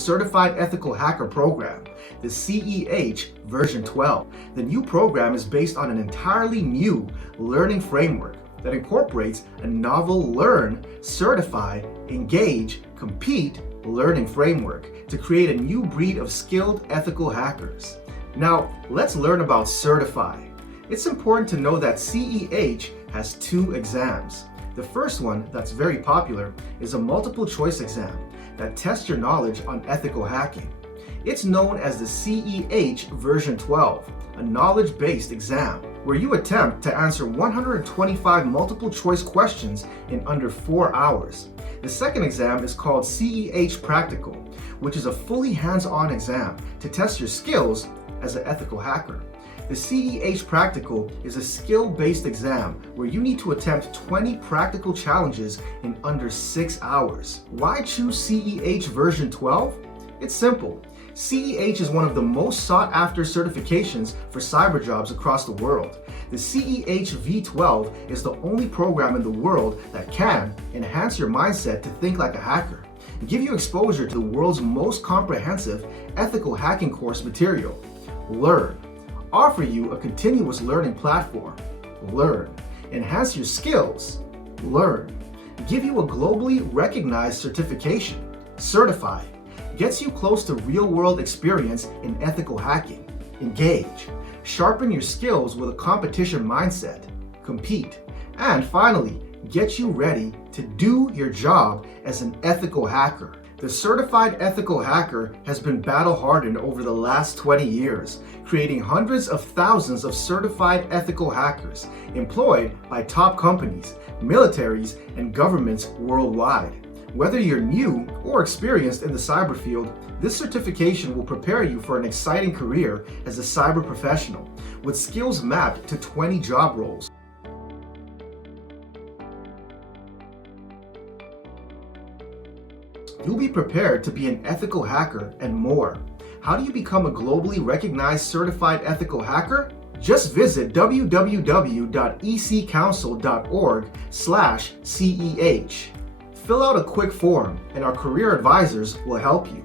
Certified Ethical Hacker program, the CEH version 12. The new program is based on an entirely new learning framework that incorporates a novel learn, certify, engage, compete learning framework to create a new breed of skilled ethical hackers. Now, let's learn about Certify. It's important to know that CEH has 2 exams. The first one, that's very popular, is a multiple choice exam that tests your knowledge on ethical hacking. It's known as the CEH version 12, a knowledge-based exam where you attempt to answer 125 multiple choice questions in under 4 hours. The second exam is called CEH Practical, which is a fully hands-on exam to test your skills as an ethical hacker. The CEH Practical is a skill-based exam where you need to attempt 20 practical challenges in under 6 hours. Why choose CEH version 12? It's simple. CEH is one of the most sought-after certifications for cyber jobs across the world. The EHv12 is the only program in the world that can enhance your mindset to think like a hacker, and give you exposure to the world's most comprehensive ethical hacking course material. Learn. Offer you a continuous learning platform. Learn. Enhance your skills. Learn. Give you a globally recognized certification. Certify. Gets you close to real-world experience in ethical hacking. Engage. Sharpen your skills with a competition mindset. Compete. And finally, get you ready to do your job as an ethical hacker. The certified ethical hacker has been battle-hardened over the last 20 years, creating hundreds of thousands of certified ethical hackers employed by top companies, militaries, and governments worldwide. Whether you're new or experienced in the cyber field, this certification will prepare you for an exciting career as a cyber professional, with skills mapped to 20 job roles. You'll be prepared to be an ethical hacker and more. How do you become a globally recognized certified ethical hacker? Just visit www.ecouncil.org/CEH. Fill out a quick form and our career advisors will help you.